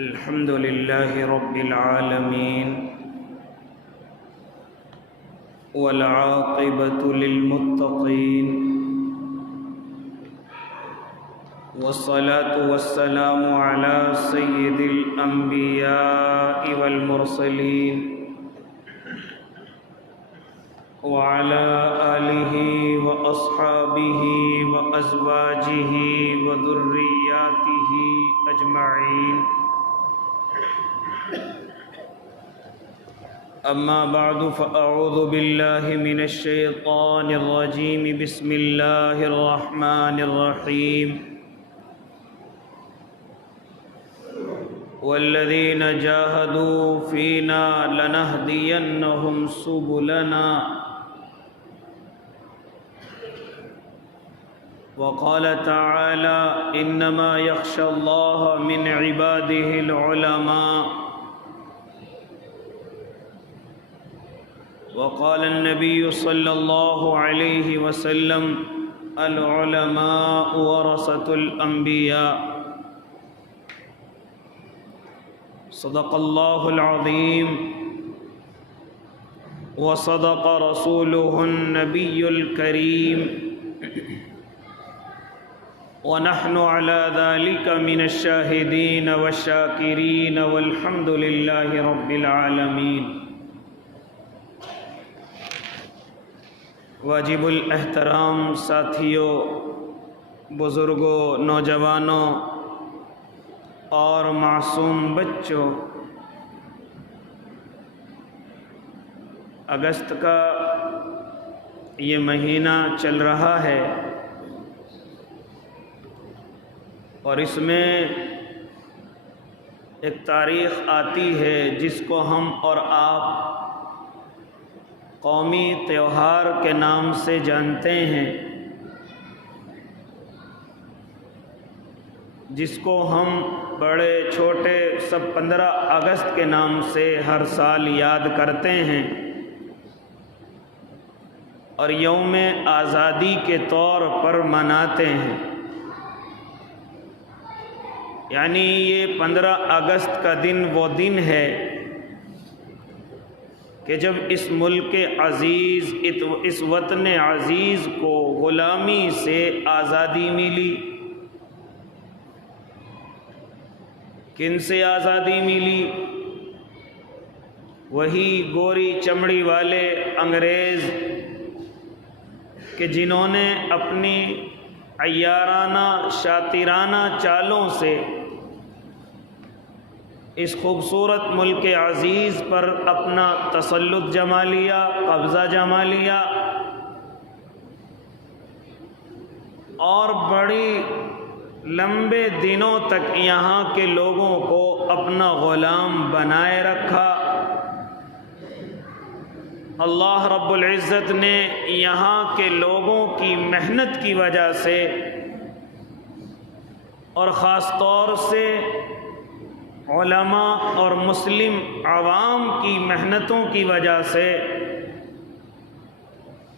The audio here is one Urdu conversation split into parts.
الحمد لله رب العالمين والعاقبة للمتقين والصلاة والسلام على سيد الأنبياء والمرسلين وعلى آله وأصحابه وأزواجه وذرياته أجمعين أما بعد فأعوذ بالله من الشيطان الرجيم بسم الله الرحمن الرحيم والذين جاهدوا فينا لنهدينهم سبلنا وقال تعالى إنما يخشى الله من عباده العلماء وقال النبي صلى الله عليه وسلم العلماء ورثة الأنبياء صدق الله العظيم وصدق رسوله النبي الكريم ونحن على ذلك من الشاهدين والشاكرين والحمد لله رب العالمين واجب الاحترام ساتھیوں، بزرگوں، نوجوانوں اور معصوم بچوں، اگست کا یہ مہینہ چل رہا ہے اور اس میں ایک تاریخ آتی ہے جس کو ہم اور آپ قومی تہوار کے نام سے جانتے ہیں، جس کو ہم بڑے چھوٹے سب 15 اگست کے نام سے ہر سال یاد کرتے ہیں اور یوم آزادی کے طور پر مناتے ہیں۔ یعنی یہ 15 اگست کا دن وہ دن ہے کہ جب اس ملک عزیز، اس وطن عزیز کو غلامی سے آزادی ملی۔ کن سے آزادی ملی؟ وہی گوری چمڑی والے انگریز کہ جنہوں نے اپنی عیارانہ شاطرانہ چالوں سے اس خوبصورت ملک عزیز پر اپنا تسلط جما لیا، قبضہ جما لیا اور بڑی لمبے دنوں تک یہاں کے لوگوں کو اپنا غلام بنائے رکھا۔ اللہ رب العزت نے یہاں کے لوگوں کی محنت کی وجہ سے اور خاص طور سے علماء اور مسلم عوام کی محنتوں کی وجہ سے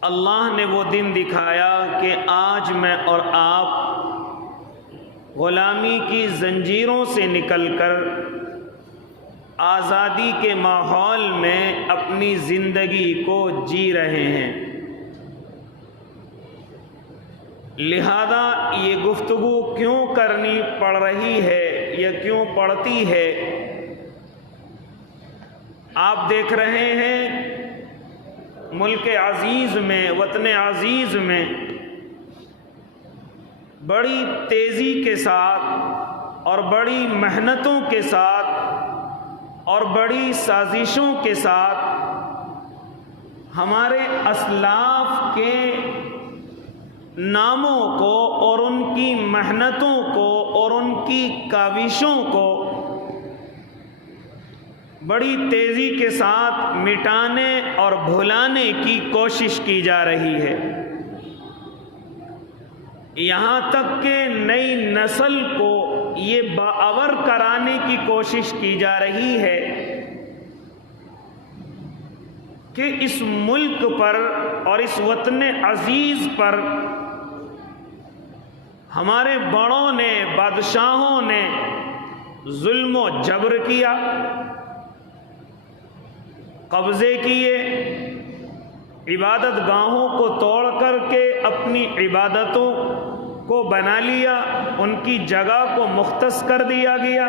اللہ نے وہ دن دکھایا کہ آج میں اور آپ غلامی کی زنجیروں سے نکل کر آزادی کے ماحول میں اپنی زندگی کو جی رہے ہیں۔ لہذا یہ گفتگو کیوں کرنی پڑ رہی ہے یا کیوں پڑتی ہے؟ آپ دیکھ رہے ہیں ملک عزیز میں، وطن عزیز میں بڑی تیزی کے ساتھ اور بڑی محنتوں کے ساتھ اور بڑی سازشوں کے ساتھ ہمارے اسلاف کے ناموں کو اور ان کی محنتوں کو اور ان کی کاوشوں کو بڑی تیزی کے ساتھ مٹانے اور بھلانے کی کوشش کی جا رہی ہے، یہاں تک کہ نئی نسل کو یہ باور کرانے کی کوشش کی جا رہی ہے کہ اس ملک پر اور اس وطن عزیز پر ہمارے بڑوں نے، بادشاہوں نے ظلم و جبر کیا، قبضے کیے، عبادت گاہوں کو توڑ کر کے اپنی عبادتوں کو بنا لیا، ان کی جگہ کو مختص کر دیا گیا،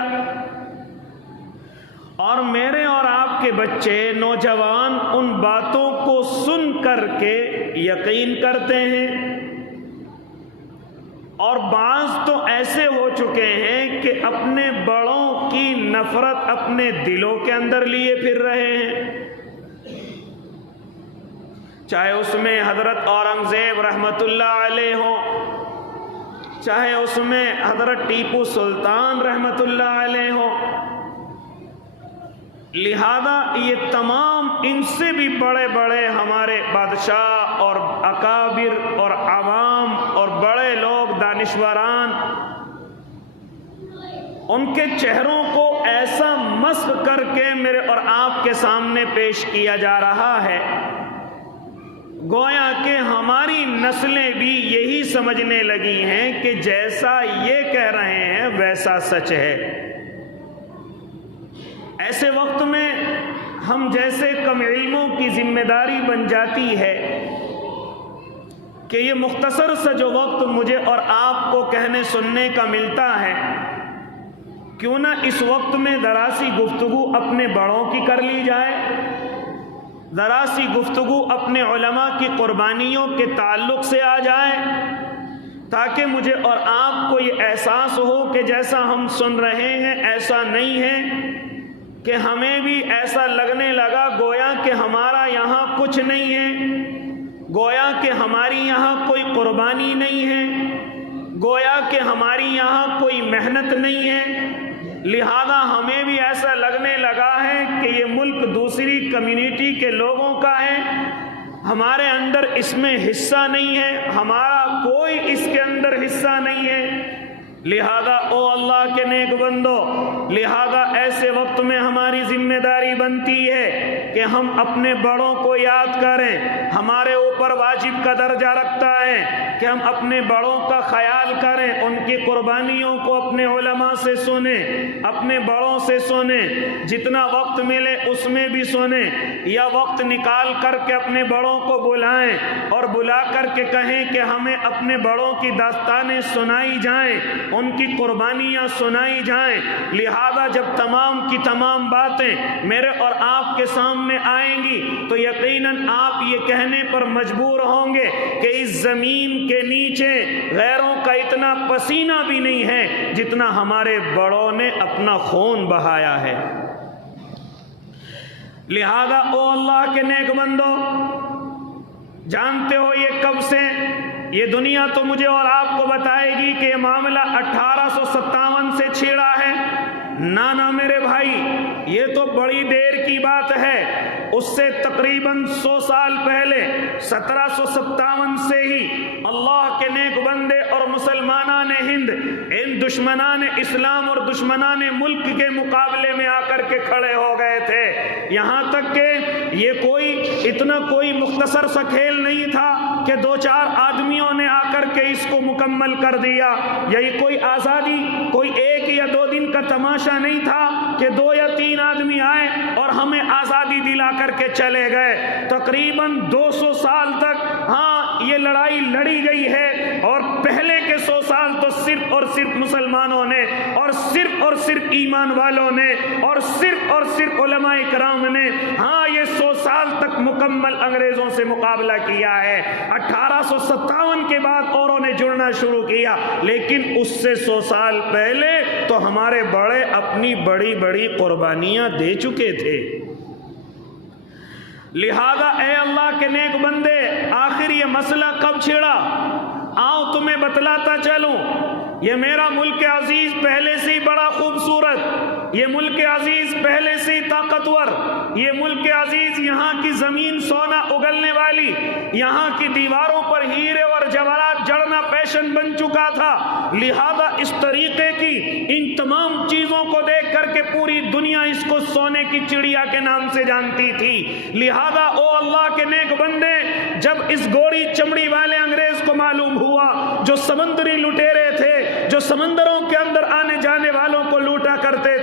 اور میرے اور آپ کے بچے نوجوان ان باتوں کو سن کر کے یقین کرتے ہیں، اور بعض تو ایسے ہو چکے ہیں کہ اپنے بڑوں کی نفرت اپنے دلوں کے اندر لیے پھر رہے ہیں، چاہے اس میں حضرت اورنگزیب رحمۃ اللہ علیہ ہوں، چاہے اس میں حضرت ٹیپو سلطان رحمۃ اللہ علیہ ہوں۔ لہذا یہ تمام ان سے بھی بڑے بڑے ہمارے بادشاہ اور اکابر اور عوام اور بڑے لوگ دانشوران، ان کے چہروں کو ایسا مسخ کر کے میرے اور آپ کے سامنے پیش کیا جا رہا ہے، گویا کہ ہماری نسلیں بھی یہی سمجھنے لگی ہیں کہ جیسا یہ کہہ رہے ہیں ویسا سچ ہے۔ ایسے وقت میں ہم جیسے کم علموں کی ذمہ داری بن جاتی ہے کہ یہ مختصر سا جو وقت مجھے اور آپ کو کہنے سننے کا ملتا ہے، کیوں نہ اس وقت میں ذرا سی گفتگو اپنے بڑوں کی کر لی جائے، ذرا سی گفتگو اپنے علماء کی قربانیوں کے تعلق سے آ جائے، تاکہ مجھے اور آپ کو یہ احساس ہو کہ جیسا ہم سن رہے ہیں ایسا نہیں ہے، کہ ہمیں بھی ایسا لگنے لگا گویا کہ ہمارا یہاں کچھ نہیں ہے، گویا کہ ہماری یہاں کوئی قربانی نہیں ہے، گویا کہ ہماری یہاں کوئی محنت نہیں ہے، لہذا ہمیں بھی ایسا لگنے لگا ہے کہ یہ ملک دوسری کمیونٹی کے لوگوں کا ہے، ہمارے اندر اس میں حصہ نہیں ہے، ہمارا کوئی اس کے اندر حصہ نہیں ہے۔ لہذا او اللہ کے نیک بندو، لہذا ایسے وقت میں ہماری ذمہ داری بنتی ہے کہ ہم اپنے بڑوں کو یاد کریں، ہمارے اوپر واجب کا درجہ رکھتا ہے کہ ہم اپنے بڑوں کا خیال کریں، ان کی قربانیوں کو اپنے علماء سے سنیں، اپنے بڑوں سے سنیں، جتنا وقت ملے اس میں بھی سنیں، یا وقت نکال کر کے اپنے بڑوں کو بلائیں اور بلا کر کے کہیں کہ ہمیں اپنے بڑوں کی داستانیں سنائی جائیں، ان کی قربانیاں سنائی جائیں۔ لہذا جب تمام کی تمام باتیں میرے اور آپ کے سامنے آئیں گی تو یقیناً آپ یہ کہنے پر مجبور ہوں گے کہ اس زمین کے نیچے غیروں کا اتنا پسینہ بھی نہیں ہے جتنا ہمارے بڑوں نے اپنا خون بہایا ہے۔ لہذا او اللہ کے نیک بندو، جانتے ہو یہ کب سے، یہ دنیا تو مجھے اور آپ کو بتائے گی کہ یہ معاملہ 1857 سے چھیڑا ہے، نانا میرے بھائی، یہ تو بڑی دیر کی بات ہے، اس سے تقریباً 100 سال پہلے 1757 سے ہی اللہ کے نیک بندے اور مسلمانان ہند ان دشمنان اسلام اور دشمنان ملک کے مقابلے میں آ کر کے کھڑے ہو گئے تھے، یہاں تک کہ یہ کوئی مختصر سا کھیل نہیں تھا کہ 2-4 آدمیوں نے آ کر کے اس کو مکمل کر دیا، یا یہ کوئی آزادی کوئی 1 یا 2 دن کا تماشا نہیں تھا کہ 2 یا 3 آدمی آئے اور ہمیں آزادی دلا کر کے چلے گئے۔ تقریباً 200 سال تک یہ لڑائی لڑی گئی ہے، اور پہلے کے 100 سال تو صرف اور صرف مسلمانوں نے اور صرف ایمان والوں نے اور صرف علماء کرام نے یہ 100 سال تک مکمل انگریزوں سے مقابلہ کیا ہے۔ 1857 کے بعد اوروں نے جڑنا شروع کیا، لیکن اس سے 100 سال پہلے تو ہمارے بڑے اپنی بڑی بڑی قربانیاں دے چکے تھے۔ لہذا اے اللہ کے نیک بندے، آخر یہ مسئلہ کب چھڑا؟ آؤ تمہیں بتلاتا چلوں۔ یہ میرا ملک عزیز پہلے سے ہی بڑا خوبصورت، یہ ملک عزیز پہلے سے ہی طاقتور، یہ ملک عزیز یہاں کی زمین سونا اگلنے والی، یہاں کی دیواروں پر ہیرے اور جواہرات جڑنا فیشن بن چکا تھا۔ لہذا اس طریقے کی ان تمام چیزوں کو دیکھ کر کے پوری دنیا اس کو سونے کی چڑیا کے نام سے جانتی تھی۔ لہذا او اللہ کے نیک بندے، جب اس گوڑی چمڑی والے انگریز کو معلوم ہوا، جو سمندری لٹیرے تھے، جو سمندروں کے اندر آنے جانے والوں کو لوٹا کرتے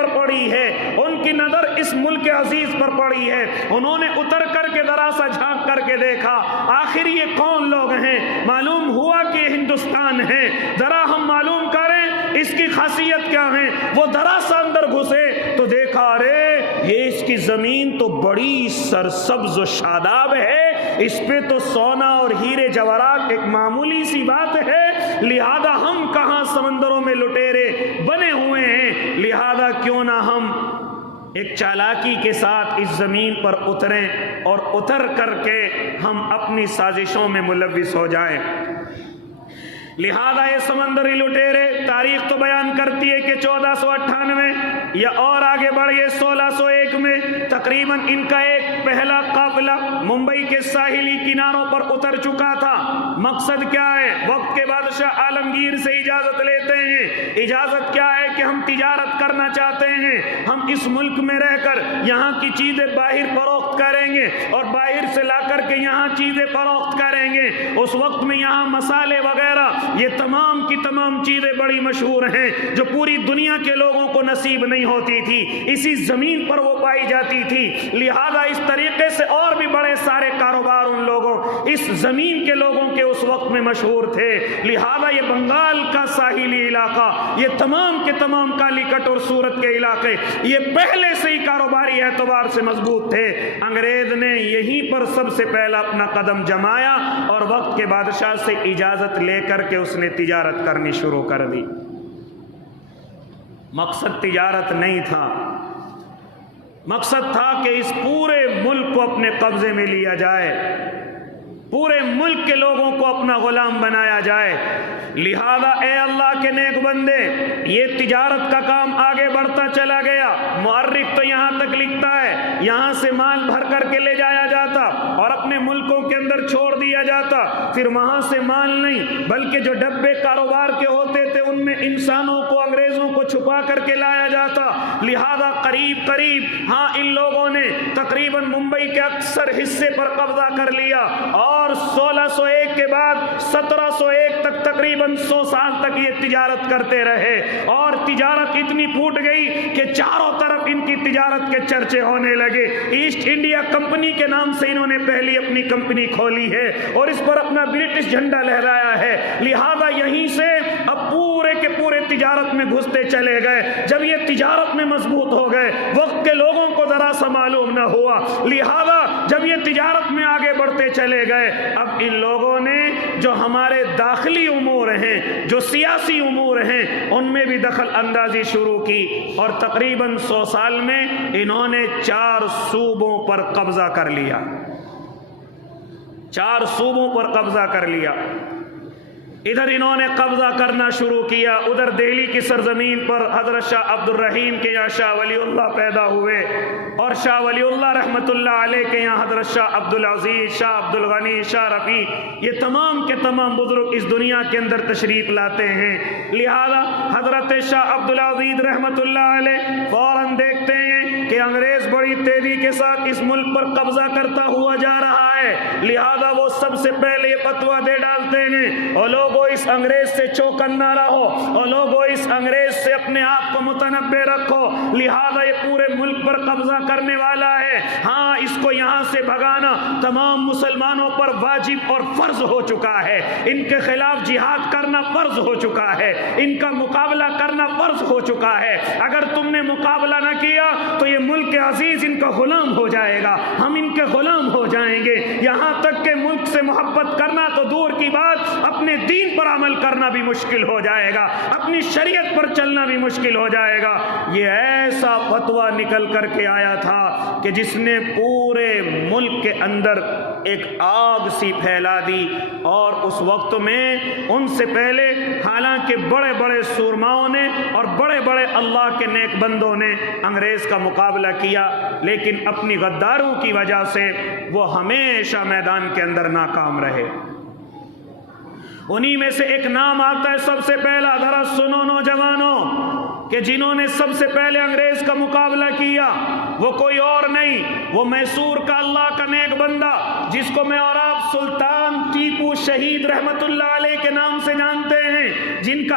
پر پڑی ہے، ان کی نظر اس ملک عزیز پر پڑی ہے، انہوں نے اتر کر کے ذرا سا جھانک کر کے دیکھا آخر یہ کون لوگ ہیں، معلوم ہوا کہ ہندوستان ہے، ذرا ہم معلوم کریں اس کی خاصیت کیا ہے۔ وہ ذرا سا اندر گھسے تو دیکھا ارے یہ اس کی زمین تو بڑی سرسبز و شاداب ہے، اس پہ تو سونا اور ہیرے جواہرات ایک معمولی سی بات ہے، لہذا ہم کہاں سمندروں میں لٹیرے بنے ہوئے ہیں، لہذا کیوں نہ ہم ایک چالاکی کے ساتھ اس زمین پر اتریں اور اتر کر کے ہم اپنی سازشوں میں ملوث ہو جائیں۔ لہذا یہ سمندری لٹیرے، تاریخ تو بیان کرتی ہے کہ 1498 یا اور آگے بڑھئے 1601 میں تقریباً ان کا ایک پہلا قافلہ ممبئی کے ساحلی کناروں پر اتر چکا تھا۔ مقصد کیا ہے؟ وقت کے بادشاہ عالمگیر سے اجازت لیتے ہیں۔ اجازت کیا ہے کہ ہم تجارت کرنا چاہتے ہیں، ہم اس ملک میں رہ کر یہاں کی چیزیں باہر فروخت کریں گے اور باہر سے لا کر کے یہاں چیزیں فروخت کریں گے۔ اس وقت میں یہاں مسالے وغیرہ یہ تمام کی تمام چیزیں بڑی مشہور ہیں جو پوری دنیا کے لوگوں کو نصیب نہیں ہوتی تھی، اسی زمین پر وہ پائی جاتی تھی۔ لہذا اس طریقے سے اور بھی بڑے سارے کاروبار ان لوگوں اس زمین کے لوگوں کے اس وقت میں مشہور تھے۔ لہذا یہ بنگال کا ساحلی علاقہ، یہ تمام کے تمام کالی کٹ اور سورت کے علاقے یہ پہلے سے ہی کاروباری اعتبار سے مضبوط تھے۔ انگریز نے یہیں پر سب سے پہلا اپنا قدم جمایا اور وقت کے بادشاہ سے اجازت لے کر کے اس نے تجارت کرنی شروع کر دی۔ مقصد تجارت نہیں تھا، مقصد تھا کہ اس پورے ملک کو اپنے قبضے میں لیا جائے، پورے ملک کے لوگوں کو اپنا غلام بنایا جائے۔ لہذا اے اللہ کے نیک بندے، یہ تجارت کا کام آگے بڑھتا چلا گیا۔ مؤرخ تو یہاں تک لکھتا ہے یہاں سے مال بھر کر کے لے جایا جاتا اور اپنے ملکوں کے اندر چھوڑ دیا جاتا، پھر وہاں سے مال نہیں بلکہ جو ڈبے کاروبار کے ہوتے تھے ان میں انسانوں کو، انگریزوں کو چھپا کر کے لایا جاتا۔ لہذا قریب قریب ان لوگوں نے تقریباً ممبئی کے اکثر حصے پر قبضہ کر لیا اور 1601 کے بعد 1701 تک تقریباً 100 سال تک یہ تجارت کرتے رہے اور تجارت اتنی پھوٹ گئی کہ چاروں طرف ان کی تجارت کے چرچے ہونے لگے۔ ایسٹ انڈیا کمپنی کے نام سے انہوں نے پہلی اپنی کمپنی کھولی ہے اور اس پر اپنا برٹش جھنڈا لہرایا ہے۔ لہذا یہیں سے اب پورے کے پورے تجارت میں گھستے چلے گئے۔ جب یہ تجارت میں مضبوط ہو گئے، وقت کے لوگوں کو ذرا سا معلوم نہ ہوا، لہذا جب یہ تجارت میں آگے بڑھتے چلے گئے، اب ان لوگوں نے جو ہمارے داخلی امور ہیں، جو سیاسی امور ہیں، ان میں بھی دخل اندازی شروع کی اور تقریباً 100 سال میں انہوں نے 4 صوبوں پر قبضہ کر لیا، 4 صوبوں پر قبضہ کر لیا۔ ادھر انہوں نے قبضہ کرنا شروع کیا، ادھر دہلی کی سرزمین پر حضرت شاہ عبد الرحیم کے یہاں شاہ ولی اللہ پیدا ہوئے اور شاہ ولی اللہ رحمۃ اللہ علیہ کے یہاں حضرت شاہ عبد العزیز، شاہ عبد الغنی، شاہ رفیع، یہ تمام کے تمام بزرگ اس دنیا کے اندر تشریف لاتے ہیں۔ لہذا حضرت شاہ عبد العزیز رحمۃ اللہ علیہ فوراً دیکھتے ہیں کہ انگریز بڑی تیزی کے ساتھ اس ملک پر قبضہ کرتا ہوا جا رہا ہے، لہذا وہ سب سے پہلے یہ فتویٰ دے ڈالتے ہیں اور لوگوں اس انگریز سے چوکن نہ رہو اور لوگوں اس انگریز سے اپنے آپ کو متنبع رکھو، لہذا یہ پورے ملک پر قبضہ کرنے والا ہے، اس کو یہاں سے بھگانا تمام مسلمانوں پر واجب اور فرض ہو چکا ہے، ان کے خلاف جہاد کرنا فرض ہو چکا ہے، ان کا مقابلہ کرنا فرض ہو چکا ہے۔ اگر تم نے مقابلہ نہ کیا تو یہ ملک عزیز ان کا غلام ہو جائے گا، ہم ان کے غلام ہو جائیں گے، یہاں تک کہ ملک سے محبت کرنا تو دور کی بات، اپنے دین پر عمل کرنا بھی مشکل ہو جائے گا، اپنی شریعت پر چلنا بھی مشکل ہو جائے گا۔ یہ ایسا فتویٰ نکل کر کے آیا تھا کہ جس نے پورے ملک کے اندر ایک آگ سی پھیلا دی، اور اس وقت میں ان سے پہلے حالانکہ بڑے بڑے سورماؤں نے اور بڑے بڑے اللہ کے نیک بندوں نے انگریز کا مقابلہ کیا، لیکن اپنی غداروں کی وجہ سے وہ ہمیشہ میدان کے اندر ناکام رہے۔ انہی میں سے ایک نام آتا ہے سب سے پہلا، ذرا سنو نوجوانوں، کہ جنہوں نے سب سے پہلے انگریز کا مقابلہ کیا وہ کوئی اور نہیں، وہ میسور کا اللہ کا نیک بندہ جس کو میں اور آپ سلطان ٹیپو شہید رحمت اللہ علیہ کے نام سے جانتے ہیں، جن کا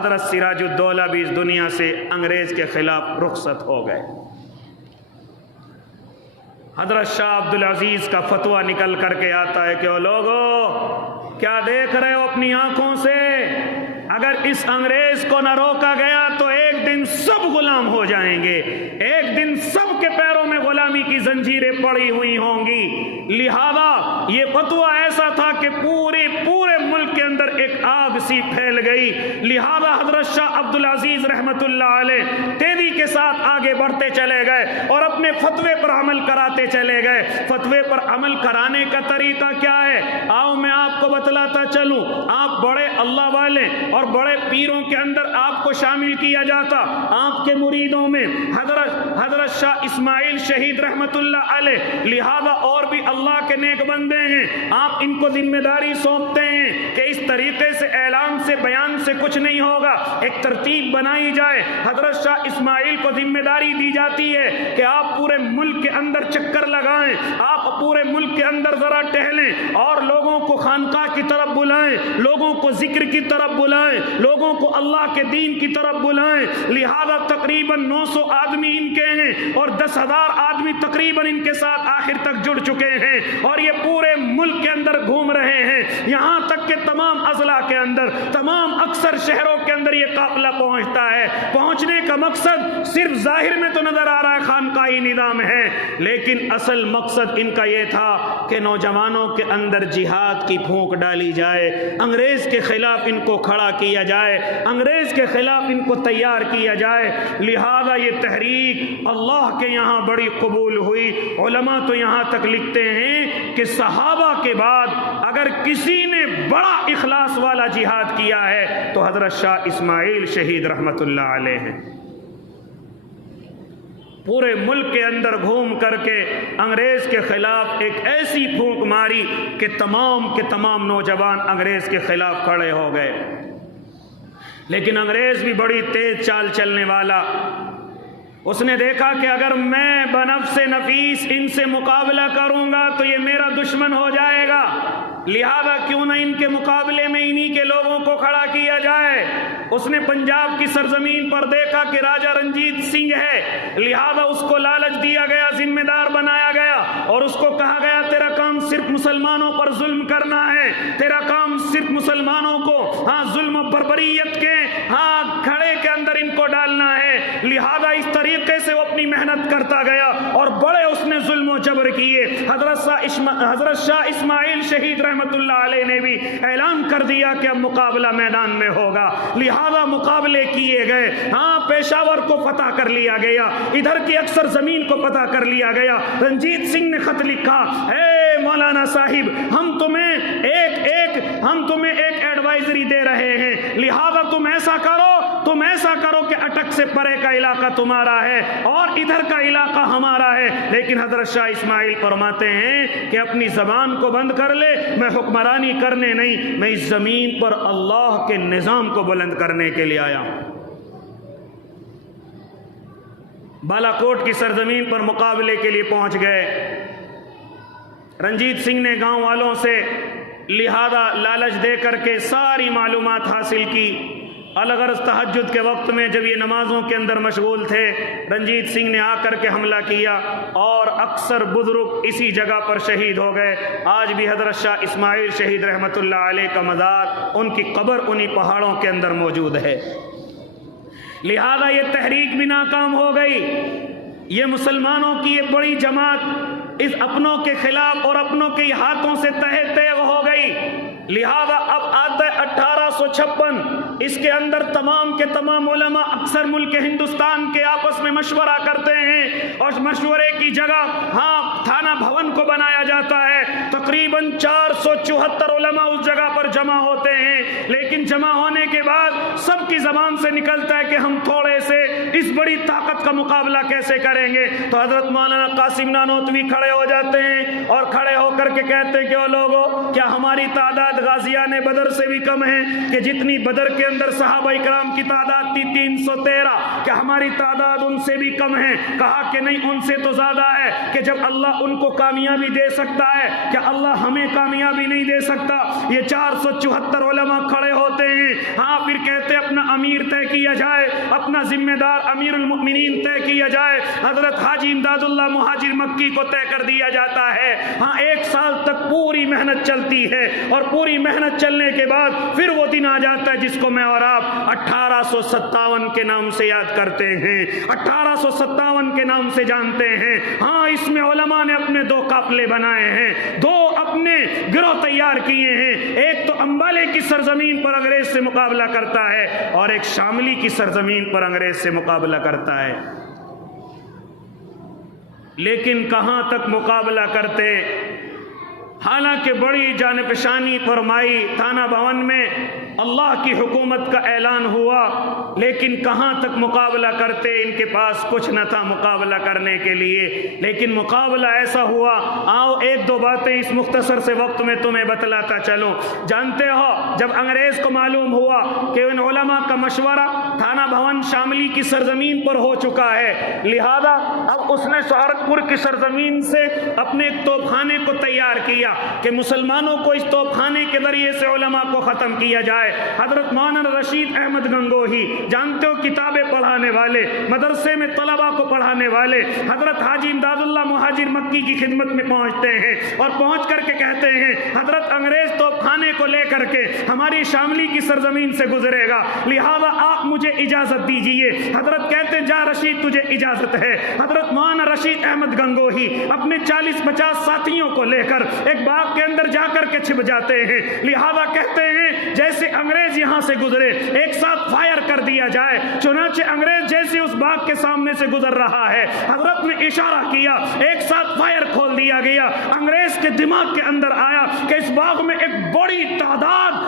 حضرت سراج الدولہ بھی اس دنیا سے انگریز کے خلاف رخصت ہو گئے۔ حضرت شاہ عبدالعزیز کا فتویٰ نکل کر کے آتا ہے کہ او لوگو، کیا دیکھ رہے ہو اپنی آنکھوں سے؟ اگر اس انگریز کو نہ روکا گیا تو ایک دن سب غلام ہو جائیں گے، ایک دن سب کے پیروں میں غلامی کی زنجیریں پڑی ہوئی ہوں گی۔ لہذا یہ فتویٰ ایسا تھا کہ پورے ملک کے اندر ایک آگ سی پھیل گئی۔ لہذا حضرت شاہ عبدالعزیز رحمت اللہ علیہ تیزی کے ساتھ آگے بڑھتے چلے گئے اور اپنے فتوے پر عمل کراتے چلے گئے۔ فتوے پر عمل کرانے کا طریقہ کیا ہے؟ آؤ میں آپ کو بتلاتا چلوں۔ آپ بڑے اللہ والے اور بڑے پیروں کے اندر آپ کو شامل کیا جاتا۔ آپ کے مریدوں میں حضرت شاہ اسماعیل شہید رحمت اللہ علیہ، لہذا اور بھی اللہ کے نیک بندے ہیں، آپ ان کو ذمہ داری سونپتے ہیں کہ اس طریقے سے اعلان سے بیان سے کچھ نہیں ہوگا، ایک ترتیب بنائی جائے۔ حضرت شاہ اسماعیل کو ذمہ داری دی جاتی ہے کہ آپ پورے ملک کے اندر چکر لگائیں، آپ پورے ملک کے اندر ذرا ٹہلیں اور لوگوں کو خانقاہ کی طرف بلائیں، لوگوں کو ذکر کی طرف بلائیں، لوگوں کو اللہ کے دین کی طرف بلائیں۔ لہذا تقریباً 900 آدمی ان کے ہیں اور 10,000 آدمی تقریباً ان کے ساتھ آخر تک جڑ چکے ہیں اور یہ پورے ملک کے اندر گھوم رہے ہیں، یہاں تک کہ تمام اضلاع کے اندر، تمام اکثر شہروں کے اندر یہ قافلہ پہنچتا ہے۔ پہنچنے کا مقصد صرف ظاہر میں تو نظر آ رہا ہے خانقاہی نظام ہے، لیکن اصل مقصد ان کا یہ تھا کہ نوجوانوں کے اندر جہاد کی پھونک ڈالی جائے، انگریز کے خلاف ان کو کھڑا کیا جائے، انگریز کے خلاف ان کو تیار کیا جائے۔ لہذا یہ تحریک اللہ کے یہاں بڑی قبول ہوئی۔ علماء تو یہاں تک لکھتے ہیں کہ صحابہ کے بعد اگر کسی نے بڑا اخلاص والا جہاد کیا ہے تو حضرت شاہ اسماعیل شہید رحمت اللہ علیہ ہیں۔ پورے ملک کے اندر گھوم کر کے انگریز کے خلاف ایک ایسی پھونک ماری کہ تمام کے تمام نوجوان انگریز کے خلاف کھڑے ہو گئے۔ لیکن انگریز بھی بڑی تیز چال چلنے والا، اس نے دیکھا کہ اگر میں بنفس نفیس ان سے مقابلہ کروں گا تو یہ میرا دشمن ہو جائے گا، لہذا کیوں نہ ان کے مقابلے میں انہی کے لوگوں کو کھڑا کیا جائے۔ اس نے پنجاب کی سرزمین پر دیکھا کہ راجہ رنجیت سنگھ ہے، لہذا اس کو لالچ دیا گیا، ذمہ دار بنایا گیا اور اس کو کہا گیا تیرا کام صرف مسلمانوں پر ظلم کرنا ہے، تیرا کام صرف مسلمانوں کو ظلم و بربریت کے کھڑے کے اندر ان کو ڈالنا ہے۔ لہذا اس طریقے سے وہ اپنی محنت کرتا گیا اور بڑے اس نے ظلم و جبر کیے۔ حضرت شاہ اسماعیل شہید رحمت اللہ علیہ نے بھی اعلان کر دیا کہ اب مقابلہ میدان میں ہوگا، لہذا مقابلے کیے گئے۔ پشاور کو فتح کر لیا گیا، ادھر کی اکثر زمین کو فتح کر لیا گیا۔ رنجیت سنگھ نے خط لکھا، اے مولانا صاحب، ہم تمہیں ایک ایڈوائزری دے رہے ہیں، لہذا تم ایسا کرو کہ اٹک سے پرے کا علاقہ تمہارا ہے اور ادھر کا علاقہ ہمارا ہے۔ لیکن حضرت شاہ اسماعیل فرماتے ہیں کہ اپنی زبان کو بند کر لے، میں حکمرانی کرنے نہیں، میں اس زمین پر اللہ کے نظام کو بلند کرنے کے لیے آیا ہوں۔ بالا کوٹ کی سرزمین پر مقابلے کے لیے پہنچ گئے۔ رنجیت سنگھ نے گاؤں والوں سے لہذا لالچ دے کر کے ساری معلومات حاصل کی۔ الغرض تہجد کے وقت میں جب یہ نمازوں کے اندر مشغول تھے، رنجیت سنگھ نے آ کر کے حملہ کیا اور اکثر بزرگ اسی جگہ پر شہید ہو گئے۔ آج بھی حضرت شاہ اسماعیل شہید رحمت اللہ علیہ کا مزار، ان کی قبر انہی پہاڑوں کے اندر موجود ہے۔ لہذا یہ تحریک بھی ناکام ہو گئی۔ یہ مسلمانوں کی یہ بڑی جماعت اس اپنوں کے خلاف اور اپنوں کے ہاتھوں سے تہہ تیغ ہو گئی۔ لہذا اب آتا ہے 1856، اس کے اندر تمام کے تمام علماء اکثر ملک ہندوستان کے آپس میں مشورہ کرتے ہیں اور مشورے کی جگہ تھانہ بھون کو بنایا جاتا ہے۔ تقریباً 474 علماء اس جگہ پر جمع ہوتے ہیں، لیکن جمع ہونے کے بعد سب کی زبان سے نکلتا ہے کہ ہم تھوڑے سے اس بڑی طاقت کا مقابلہ کیسے کریں گے۔ تو حضرت مولانا قاسم نانوتوی کھڑے ہو جاتے ہیں اور کھڑے ہو کر کے کہتے ہیں کہ او لوگو، کیا ہماری تعداد غازیان بدر سے بھی کم ہے کہ جتنی بدر کے اندر صحابہ اکرام کی تعداد تھی 313، کہ ہماری تعداد ان سے بھی کم ہے؟ کہا کہ نہیں، ان سے تو زیادہ ہے، کہ جب اللہ ان کو کامیابی دے سکتا ہے کہ اللہ ہمیں کامیابی نہیں دے سکتا؟ یہ 474 علماء کھڑے ہوتے ہیں، ہاں پھر کہتے اپنا امیر طے کیا جائے، اپنا ذمہ دار امیر المؤمنین طے کیا جائے، حضرت حاجی امداد اللہ مہاجر مکی کو طے کر دیا جاتا ہے۔ ہاں 1 سال تک پوری محنت چلتی ہے، اور پوری محنت چلنے کے بعد پھر وہ دن آ جاتا ہے جس کو میں اور آپ 1857 کے نام سے یاد کرتے ہیں، 1857 کے نام سے جانتے ہیں۔ ہاں اس میں علماء نے اپنے 2 قافلے بنائے ہیں، 2 اپنے گروہ تیار کیے ہیں، ایک تو امبالے کی سرزمین پر انگریز سے مقابلہ کرتا ہے، اور ایک شاملی کی سرزمین پر انگریز سے مقابلہ کرتا ہے۔ لیکن کہاں تک مقابلہ کرتے؟ حالانکہ بڑی جانفشانی فرمائی، تھانہ بھون میں اللہ کی حکومت کا اعلان ہوا، لیکن کہاں تک مقابلہ کرتے؟ ان کے پاس کچھ نہ تھا مقابلہ کرنے کے لیے، لیکن مقابلہ ایسا ہوا۔ آؤ 1-2 باتیں اس مختصر سے وقت میں تمہیں بتلاتا چلوں۔ جانتے ہو جب انگریز کو معلوم ہوا کہ ان علماء کا مشورہ تھانہ بھون شاملی کی سرزمین پر ہو چکا ہے، لہذا اب اس نے سہارنپور کی سرزمین سے اپنے ایک توپ خانے کو تیار کیا کہ مسلمانوں کو اس توپ خانے کے ذریعے سے علماء کو ختم کیا جائے۔ حضرت مولانا رشید احمد گنگوہی، جانتے ہو کتابیں پڑھانے والے، مدرسے میں طلباء کو پڑھانے والے، حضرت حاجی امداد اللہ مہاجر مکی کی خدمت میں پہنچتے ہیں، اور پہنچ کر کے کہتے ہیں حضرت انگریز توپ خانے کو لے کر کے ہماری شاملی کی سرزمین سے گزرے گا، لہذا آپ مجھے اجازت دیجئے۔ حضرت کہتے ہیں جا رشید تجھے اجازت ہے۔ حضرت مولانا رشید احمد گنگوہی اپنے 40-50 ساتھیوں کو لے کر ایک باغ کے اندر جا کر کے چھپ جاتے ہیں، لہذا کہتے ہیں جیسے انگریز یہاں سے گزرے ایک ساتھ فائر کر دیا جائے۔ چنانچہ انگریز جیسے اس باغ کے سامنے سے گزر رہا ہے، حضرت نے اشارہ کیا، ایک ساتھ فائر کھول دیا گیا۔ انگریز کے دماغ کے اندر آیا کہ اس باغ میں ایک بڑی تعداد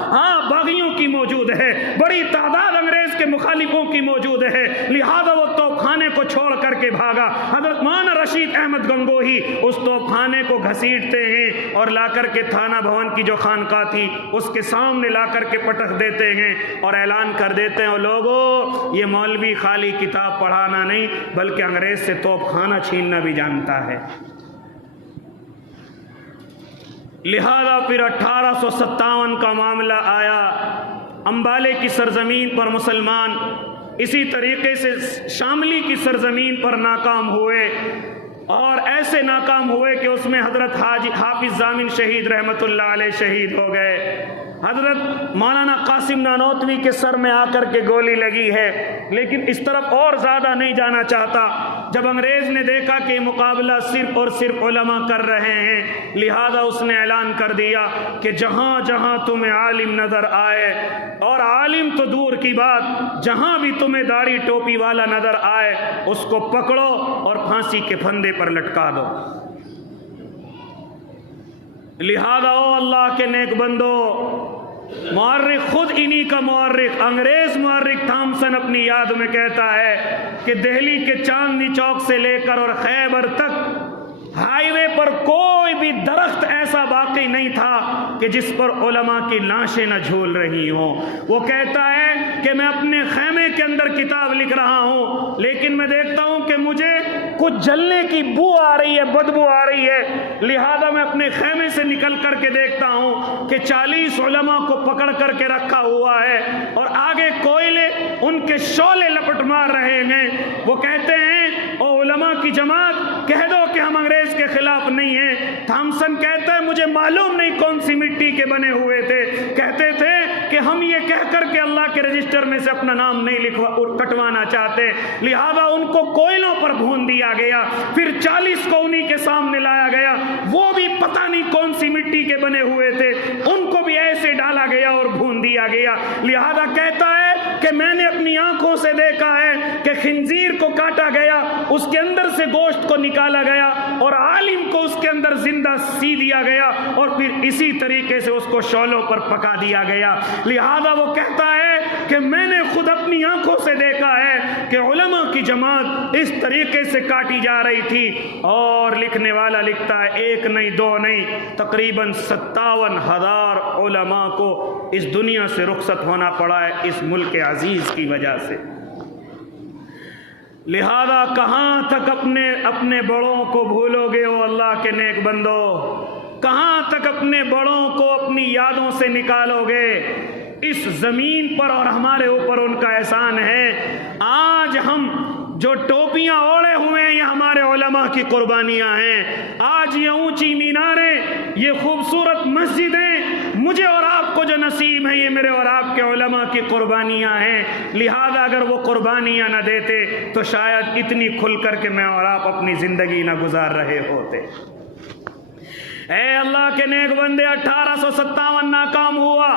باغیوں کی موجود ہے، بڑی تعداد انگریز کے مخالفوں کی موجود ہے، لہذا وہ توپ خانے کو چھوڑ کر کے بھاگا۔ حضرت مولانا رشید احمد گنگوہی اس توپ خانے کو گھسیٹتے ہیں اور لا کر کے تھانہ بھون کی جو خانقاہ تھی اس کے سامنے لا کر کے پٹخ دیتے ہیں اور اعلان کر دیتے ہیں لوگوں یہ مولوی خالی کتاب پڑھانا نہیں بلکہ انگریز سے توپ خانہ چھیننا بھی جانتا ہے۔ لہذا پھر 1857 کا معاملہ آیا، امبالے کی سرزمین پر مسلمان اسی طریقے سے شاملی کی سرزمین پر ناکام ہوئے، اور ایسے ناکام ہوئے کہ اس میں حضرت حافظ ضامن شہید رحمت اللہ علیہ شہید ہو گئے۔ حضرت مولانا قاسم نانوتوی کے سر میں آ کر کے گولی لگی ہے، لیکن اس طرف اور زیادہ نہیں جانا چاہتا۔ جب انگریز نے دیکھا کہ مقابلہ صرف اور صرف علماء کر رہے ہیں، لہذا اس نے اعلان کر دیا کہ جہاں جہاں تمہیں عالم نظر آئے، اور عالم تو دور کی بات، جہاں بھی تمہیں داڑھی ٹوپی والا نظر آئے اس کو پکڑو اور پھانسی کے پھندے پر لٹکا دو۔ لہذا او اللہ کے نیک بندو، مورخ خود انہی کا مورخ انگریز مورخ تھامسن اپنی یاد میں کہتا ہے کہ دہلی کے چاندنی چوک سے لے کر اور خیبر تک ہائی وے پر کوئی بھی درخت ایسا باقی نہیں تھا کہ جس پر علماء کی لاشیں نہ جھول رہی ہوں۔ وہ کہتا ہے کہ میں اپنے خیمے کے اندر کتاب لکھ رہا ہوں، لیکن میں دیکھتا ہوں کہ مجھے کچھ جلنے کی بو آ رہی ہے، بدبو آ رہی ہے، لہذا میں اپنے خیمے سے نکل کر کے دیکھتا ہوں کہ 40 علماء کو پکڑ کر کے رکھا ہوا ہے اور آگے کوئلے ان کے شعلے لپٹ مار رہے ہیں۔ وہ کہتے ہیں او علماء کی جماعت، کہہ دو کہ ہم انگریز کے خلاف نہیں ہیں۔ تھامسن کہتا ہے مجھے معلوم نہیں کون سی مٹی کے بنے ہوئے تھے، کہتے تھے کہ ہم یہ کہہ کر کے اللہ کے رجسٹر میں سے اپنا نام نہیں کٹوانا چاہتے، لہذا ان کو کوئلوں پر بھون دیا گیا، پھر 40 کو انہی کے سامنے لایا گیا، وہ بھی پتہ نہیں کون سی مٹی کے بنے ہوئے تھے، ان کو بھی ایسے ڈالا گیا اور بھون دیا گیا۔ لہذا کہتا ہے کہ میں نے اپنی آنکھوں سے دیکھا ہے ہے کہ خنزیر کو کاٹا گیا، اس کے اندر سے گوشت کو نکالا گیا اور عالم کو اس کے اندر زندہ سی دیا گیا اور پھر اسی طریقے سے اس کو شعلوں پر پکا دیا گیا۔ لہذا وہ کہتا ہے کہ میں نے خود اپنی آنکھوں سے دیکھا ہے کہ علماء کی جماعت اس طریقے سے کاٹی جا رہی تھی، اور لکھنے والا لکھتا ہے ایک نہیں دو نہیں، تقریباً 57,000 علماء کو اس دنیا سے رخصت ہونا پڑا ہے اس ملک عزیز کی وجہ سے۔ لہذا کہاں تک اپنے بڑوں کو بھولو گے او اللہ کے نیک بندو؟ کہاں تک اپنے بڑوں کو اپنی یادوں سے نکالو گے؟ اس زمین پر اور ہمارے اوپر ان کا احسان ہے۔ آج ہم جو ٹوپیاں اوڑے ہوئے ہیں یہ ہمارے علماء کی قربانیاں ہیں۔ آج یہ اونچی میناریں، یہ خوبصورت مسجدیں مجھے اور آپ کو جو نصیب ہیں یہ میرے اور آپ کے علماء کی قربانیاں ہیں۔ لہذا اگر وہ قربانیاں نہ دیتے تو شاید اتنی کھل کر کے میں اور آپ اپنی زندگی نہ گزار رہے ہوتے۔ اے اللہ کے نیک بندے، 1857 ناکام ہوا،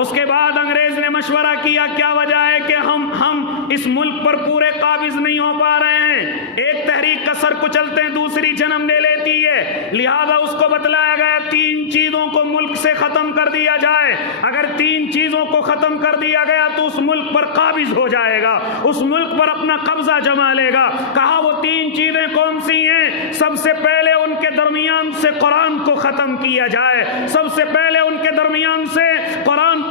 اس کے بعد انگریز نے مشورہ کیا کیا وجہ ہے کہ ہم اس ملک پر پورے قابض نہیں ہو پا رہے ہیں، ایک تحریک کا سر کچلتے ہیں دوسری جنم لے لیتی ہے۔ لہذا اس کو بتلایا گیا 3 چیزوں کو ملک سے ختم کر دیا جائے، اگر 3 چیزوں کو ختم کر دیا گیا تو اس ملک پر قابض ہو جائے گا، اس ملک پر اپنا قبضہ جما لے گا۔ کہا وہ 3 چیزیں کون سی ہیں؟ سب سے پہلے ان کے درمیان سے قرآن کو ختم کیا جائے، سب سے پہلے ان کے درمیان سے قرآن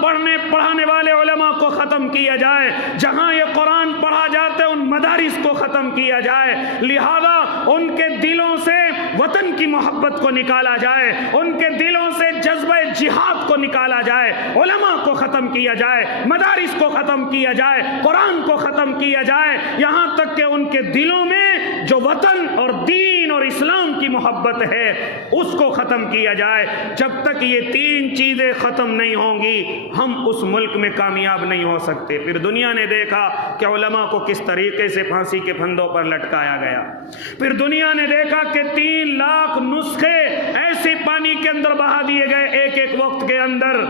پڑھانے والے علماء کو ختم کیا جائے، جہاں یہ قرآن پڑھا جاتے ان مدارس کو ختم کیا جائے۔ لہذا ان کے دلوں سے وطن کی محبت کو نکالا جائے، ان کے دلوں سے جذبہ جہاد کو نکالا جائے، علماء کو ختم کیا جائے، مدارس کو ختم کیا جائے، قرآن کو ختم کیا جائے، یہاں تک کہ ان کے دلوں میں جو وطن اور دین اور اسلام کی محبت ہے اس کو ختم کیا جائے۔ جب تک یہ 3 چیزیں ختم نہیں ہوں گی ہم اس ملک میں کامیاب نہیں ہو سکتے۔ پھر دنیا نے دیکھا کہ علماء کو کس طریقے سے پھانسی کے پھندوں پر لٹکایا گیا، پھر دنیا نے دیکھا کہ 3 لاکھ نسخے ایسے پانی کے اندر بہا دیے گئے ایک وقت کے اندر،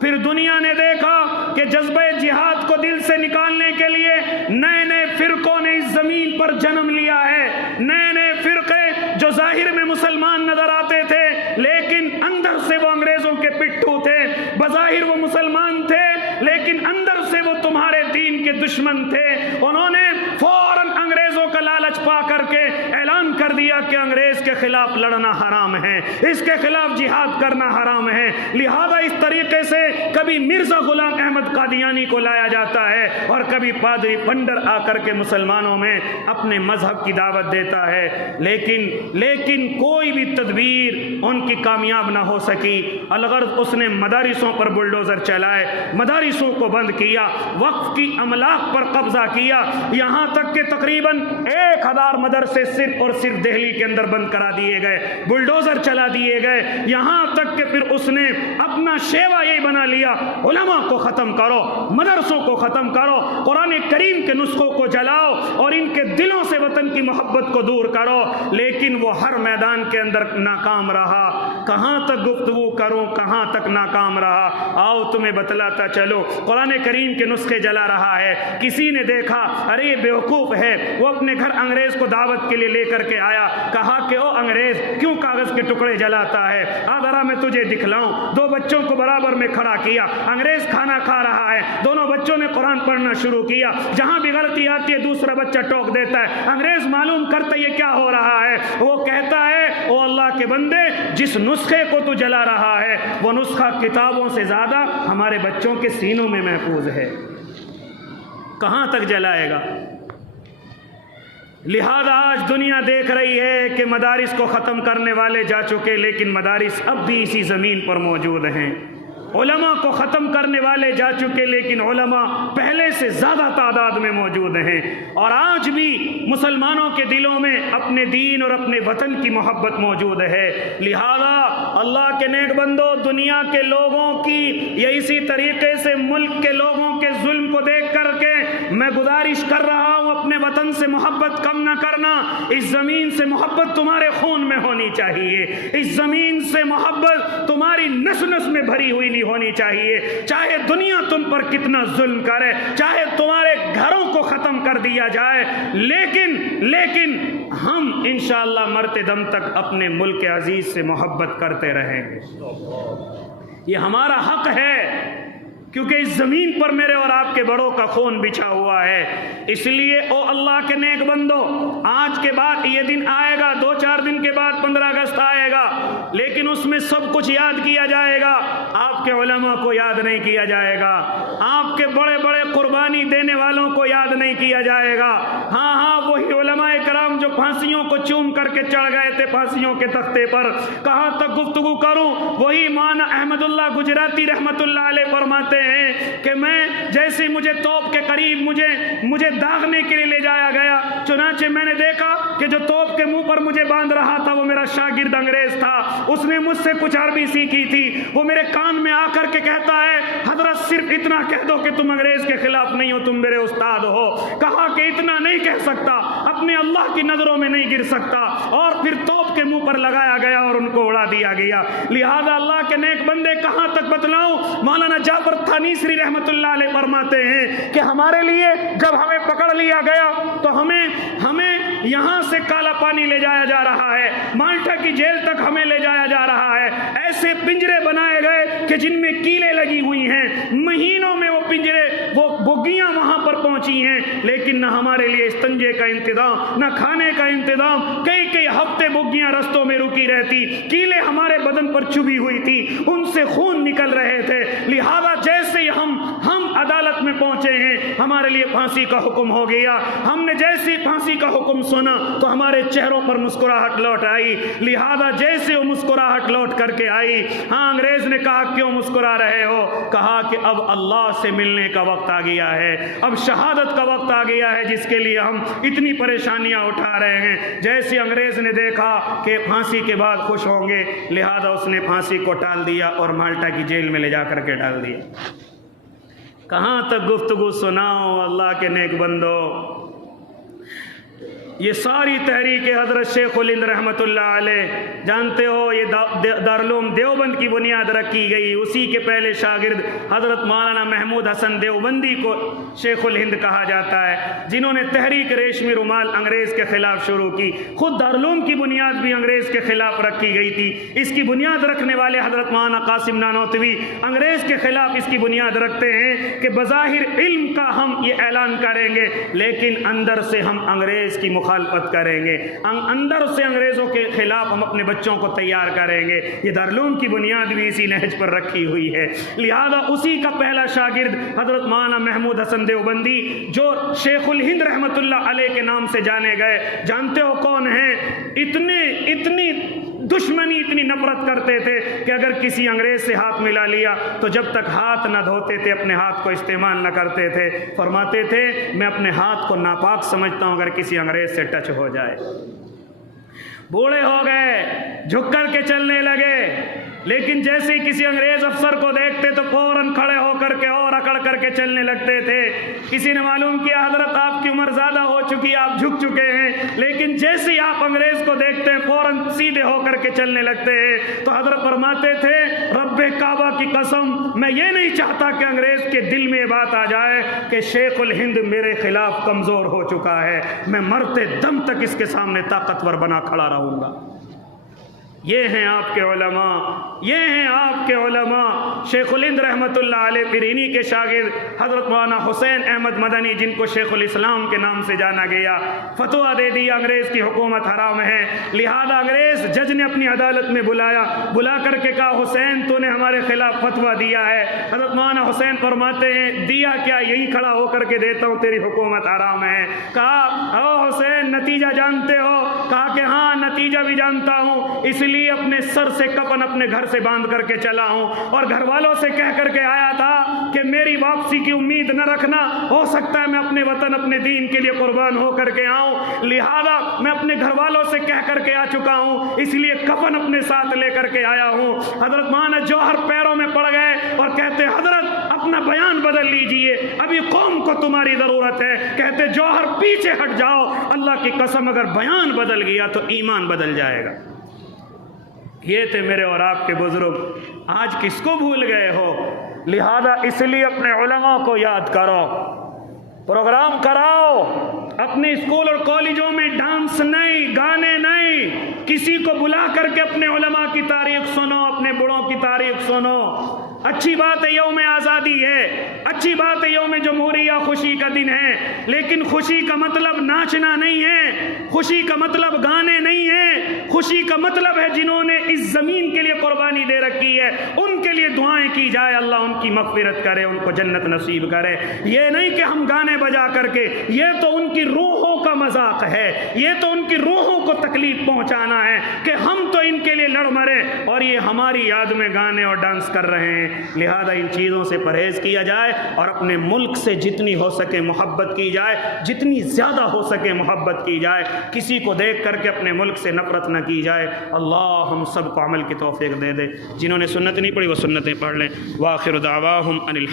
پھر دنیا نے دیکھا کہ جذبہ جہاد کو دل سے نکالنے کے لیے نئے نئے فرقوں نے اس زمین پر جنم لیا ہے، نئے نئے فرقے جو ظاہر میں مسلمان نظر آتے تھے لیکن اندر سے وہ انگریزوں کے پٹھو تھے، بظاہر وہ مسلمان تھے لیکن اندر سے وہ تمہارے دین کے دشمن تھے۔ انہوں نے فوراً انگریزوں کا لالچ پا کر کے اعلان کر دیا کہ انگریز کے خلاف لڑنا حرام ہے، اس کے خلاف جہاد کرنا حرام ہے۔ لہذا اس طریقے سے کبھی مرزا غلام احمد قادیانی کو لایا جاتا ہے اور کبھی پادری پنڈر آ کر کے مسلمانوں میں اپنے مذہب کی دعوت دیتا ہے، لیکن کوئی بھی تدبیر ان کی کامیاب نہ ہو سکی۔ الغرض اس نے مدارسوں پر بلڈوزر چلائے، مدارسوں کو بند کیا، وقف کی املاک پر قبضہ کیا، یہاں تک کہ تقریباً 1000 مدرسے صرف اور صرف دہلی کے اندر بند کرا دیے گئے، بلڈوزر چلا دیے گئے، یہاں تک کہ پھر اس نے اپنا شیوا یہ بنا لیا علماء کو ختم کرو، مدرسوں کو ختم کرو، قرآن کریم کے نسخوں کو جلاؤ اور ان کے دلوں سے وطن کی محبت کو دور کرو۔ لیکن وہ ہر میدان کے اندر ناکام رہا۔ کہاں تک گفتگو کروں، کہاں تک ناکام رہا؟ آؤ تمہیں بتلاتا چلو۔ قرآن کریم کے نسخے جلا رہا ہے، کسی نے دیکھا ارے یہ بیوقوف ہے، وہ اپنے گھر انگریز کو دعوت کے لیے لے کر کے آیا، کہا کہ او انگریز کیوں کاغذ کے ٹکڑے جلاتا ہے، ذرا میں تجھے دکھلاؤں۔ 2 بچوں کو برابر میں کھڑا کیا، انگریز کھانا کھا رہا ہے، دونوں بچوں نے قرآن پڑھنا شروع کیا، جہاں بھی غلطی آتی ہے دوسرا بچہ ٹوک دیتا ہے، انگریز معلوم کرتا یہ کیا ہو رہا ہے، وہ کہتا ہے او اللہ کے بندے جس نسخے کو تو جلا رہا ہے وہ نسخہ کتابوں سے زیادہ ہمارے بچوں کے سینوں میں محفوظ ہے، کہاں تک جلائے گا؟ لہذا آج دنیا دیکھ رہی ہے کہ مدارس کو ختم کرنے والے جا چکے لیکن مدارس اب بھی اسی زمین پر موجود ہیں، علماء کو ختم کرنے والے جا چکے لیکن علماء پہلے سے زیادہ تعداد میں موجود ہیں، اور آج بھی مسلمانوں کے دلوں میں اپنے دین اور اپنے وطن کی محبت موجود ہے۔ لہذا اللہ کے نیک بندو، دنیا کے لوگوں کی یا اسی طریقے سے ملک کے لوگوں کے ظلم کو دیکھ کر کے میں گزارش کر رہا ہوں اپنے وطن سے محبت کم نہ کرنا، اس زمین سے محبت تمہارے خون میں ہونی چاہیے، اس زمین سے محبت تمہاری نس نس میں بھری ہوئی نہیں ہونی چاہیے، چاہے دنیا تم پر کتنا ظلم کرے، چاہے تمہارے گھروں کو ختم کر دیا جائے، لیکن ہم انشاءاللہ مرتے دم تک اپنے ملک عزیز سے محبت کرتے رہیں گے۔ یہ ہمارا حق ہے، کیونکہ اس زمین پر میرے اور آپ کے بڑوں کا خون بچھا ہوا ہے۔ اس لیے او اللہ کے نیک بندو، آج کے بعد یہ دن آئے گا، 2-4 دن کے بعد 15 اگست آئے گا، لیکن اس میں سب کچھ یاد کیا جائے گا، آپ کے علماء کو یاد نہیں کیا جائے گا، آپ کے بڑے بڑے قربانی دینے والوں کو یاد نہیں کیا جائے گا۔ ہاں وہی علماء کرام جو پھانسیوں کو چوم کر کے چڑھ گئے تھے پھانسیوں کے تختے پر، کہاں تک گفتگو کروں؟ وہی مولانا احمد اللہ گجراتی رحمت اللہ علیہ فرماتے ہیں کہ میں جیسے مجھے توپ کے قریب مجھے داغنے کے لیے لے جایا گیا، چنانچہ میں نے دیکھا کہ جو توپ کے منہ پر مجھے باندھ رہا تھا وہ میرا شاگرد انگریز تھا، اس نے مجھ سے کچھ عربی سیکھی تھی، وہ میرے کان میں آ کر کے کہتا ہے حضرت صرف اتنا کہہ دو کہ تم انگریز کے خلاف نہیں ہو، تم میرے استاد ہو۔ کہا کہ اتنا نہیں کہہ سکتا، اپنے اللہ کی نظروں میں نہیں گر سکتا، اور پھر توپ کے منہ پر لگایا گیا اور ان کو اڑا دیا گیا۔ لہذا اللہ کے نیک بندے کہاں تک بتلاؤں؟ مولانا جعفر تھانیسری رحمت اللہ علیہ فرماتے ہیں کہ ہمارے لیے جب ہمیں پکڑ لیا گیا تو ہمیں یہاں سے کالا پانی لے جایا جا رہا ہے، مالٹا کی جیل تک ہمیں لے جایا جا رہا ہے، ایسے پنجرے بنائے گئے کہ جن میں کیلیں لگی ہوئی ہیں، مہینوں میں وہ پنجرے وہ بگیاں وہاں پر پہنچی ہیں، لیکن نہ ہمارے لیے استنجے کا انتظام، نہ کھانے کا انتظام، کئی ہفتے بگیاں رستوں میں رکی رہتی، کیلیں ہمارے بدن پر چبھی ہوئی تھی، ان سے خون نکل رہے تھے۔ لہذا جیسے ہم عدالت میں پہنچے ہیں، ہمارے لیے پھانسی کا حکم ہو گیا، ہم نے جیسے پھانسی کا حکم سنا تو ہمارے چہروں پر مسکراہٹ لوٹ آئی۔ لہذا جیسے وہ مسکراہٹ لوٹ کر کے آئی، انگریز نے کہا کیوں مسکرا رہے ہو؟ کہا کہ اب اللہ سے ملنے کا وقت آ گیا ہے، اب شہادت کا وقت آ گیا ہے، جس کے لیے ہم اتنی پریشانیاں اٹھا رہے ہیں۔ جیسے انگریز نے دیکھا کہ پھانسی کے بعد خوش ہوں گے، لہذا اس نے پھانسی کو ٹال دیا اور مالٹا کی جیل میں لے جا کر کے ڈال دیا۔ کہاں تک گفتگو سناؤ اللہ کے نیک بندو؟ یہ ساری تحریک حضرت شیخ الہند رحمت اللہ علیہ، جانتے ہو یہ دارالعلوم دیوبند کی بنیاد رکھی گئی، اسی کے پہلے شاگرد حضرت مولانا محمود حسن دیوبندی کو شیخ الہند کہا جاتا ہے، جنہوں نے تحریک ریشمی رومال انگریز کے خلاف شروع کی۔ خود دارالعلوم کی بنیاد بھی انگریز کے خلاف رکھی گئی تھی، اس کی بنیاد رکھنے والے حضرت مولانا قاسم نانوتوی انگریز کے خلاف اس کی بنیاد رکھتے ہیں کہ بظاہر علم کا ہم یہ اعلان کریں گے، لیکن اندر سے ہم انگریز کی مخالفت کریں گے، اندر سے انگریزوں کے خلاف ہم اپنے بچوں کو تیار کریں گے۔ یہ دارالعلوم کی بنیاد بھی اسی نہج پر رکھی ہوئی ہے۔ لہذا اسی کا پہلا شاگرد حضرت مولانا محمود حسن دیوبندی، جو شیخ الہند رحمت اللہ علیہ کے نام سے جانے گئے، جانتے ہو کون ہیں؟ اتنی دشمنی، اتنی نفرت کرتے تھے کہ اگر کسی انگریز سے ہاتھ ملا لیا تو جب تک ہاتھ نہ دھوتے تھے اپنے ہاتھ کو استعمال نہ کرتے تھے۔ فرماتے تھے میں اپنے ہاتھ کو ناپاک سمجھتا ہوں اگر کسی انگریز سے ٹچ ہو جائے۔ بوڑھے ہو گئے، جھک کر کے چلنے لگے، لیکن جیسے ہی کسی انگریز افسر کو دیکھتے تو فوراً کھڑے ہو کر کے اور اکڑ کر کے چلنے لگتے تھے۔ کسی نے معلوم کیا حضرت آپ کی عمر زیادہ ہو چکی، آپ جھک چکے ہیں، لیکن جیسے ہی آپ انگریز کو دیکھتے ہیں فوراً سیدھے ہو کر کے چلنے لگتے ہیں۔ تو حضرت فرماتے تھے رب کعبہ کی قسم میں یہ نہیں چاہتا کہ انگریز کے دل میں یہ بات آ جائے کہ شیخ الہند میرے خلاف کمزور ہو چکا ہے، میں مرتے دم تک اس کے سامنے طاقتور بنا کھڑا رہوں گا۔ یہ ہیں آپ کے علماء، یہ ہیں آپ کے علماء۔ شیخ الہند رحمت اللہ علیہ پھر انہی کے شاگرد حضرت مولانا حسین احمد مدنی، جن کو شیخ الاسلام کے نام سے جانا گیا، فتویٰ دے دیا انگریز کی حکومت حرام ہے۔ لہذا انگریز جج نے اپنی عدالت میں بلا کر کے کہا حسین تو نے ہمارے خلاف فتویٰ دیا ہے۔ حضرت مولانا حسین فرماتے ہیں دیا کیا، یہی کھڑا ہو کر کے دیتا ہوں تیری حکومت حرام ہے۔ کہا او حسین نتیجہ جانتے ہو؟ کہا کہ ہاں نتیجہ بھی جانتا ہوں، اس لیے اپنے سر سے کفن اپنے گھر سے باندھ کر کے چلا ہوں، اور گھر والوں سے کہہ کر کے آیا تھا کہ میری واپسی کی امید نہ رکھنا، ہو سکتا ہے میں اپنے وطن اپنے دین کے لیے قربان ہو کر کے آؤں، لہذا میں اپنے گھر والوں سے کہہ کر کے آ چکا ہوں، اس لیے کفن اپنے ساتھ لے کر کے آیا ہوں۔ حضرت مولانا جوہر پیروں میں پڑ گئے اور کہتے حضرت اپنا بیان بدل لیجئے، ابھی قوم کو تمہاری ضرورت ہے۔ کہتے جوہر پیچھے ہٹ جاؤ، اللہ کی قسم اگر بیان بدل گیا تو ایمان بدل جائے گا۔ یہ تھے میرے اور آپ کے بزرگ، آج کس کو بھول گئے ہو؟ لہذا اس لیے اپنے علماء کو یاد کرو، پروگرام کراؤ، اپنے اسکول اور کالجوں میں ڈانس نہیں، گانے نہیں، کسی کو بلا کر کے اپنے علماء کی تاریخ سنو، اپنے بڑوں کی تاریخ سنو۔ اچھی بات ہے یوم آزادی ہے، اچھی بات ہے یوم جمہوریہ خوشی کا دن ہے، لیکن خوشی کا مطلب ناچنا نہیں ہے، خوشی کا مطلب گانے نہیں ہے، خوشی کا مطلب ہے جنہوں نے اس زمین کے لیے قربانی دے رکھی ہے ان کے لیے دعائیں کی جائے، اللہ ان کی مغفرت کرے، ان کو جنت نصیب کرے۔ یہ نہیں کہ ہم گانے بجا کر کے، یہ تو ان کی روحوں کا مذاق ہے، یہ تو ان کی روحوں کو تکلیف پہنچانا ہے کہ ہم تو ان کے لیے لڑ مرے اور یہ ہماری یاد میں گانے اور ڈانس کر رہے ہیں۔ لہذا ان چیزوں سے پرہیز کیا جائے اور اپنے ملک سے جتنی ہو سکے محبت کی جائے، جتنی زیادہ ہو سکے محبت کی جائے، کسی کو دیکھ کر کے اپنے ملک سے نفرت نہ کی جائے۔ اللہ ہم سب کو عمل کی توفیق دے دے۔ جنہوں نے سنت نہیں پڑھی وہ سنتیں پڑھ لیں۔ وآخر دعواہم ان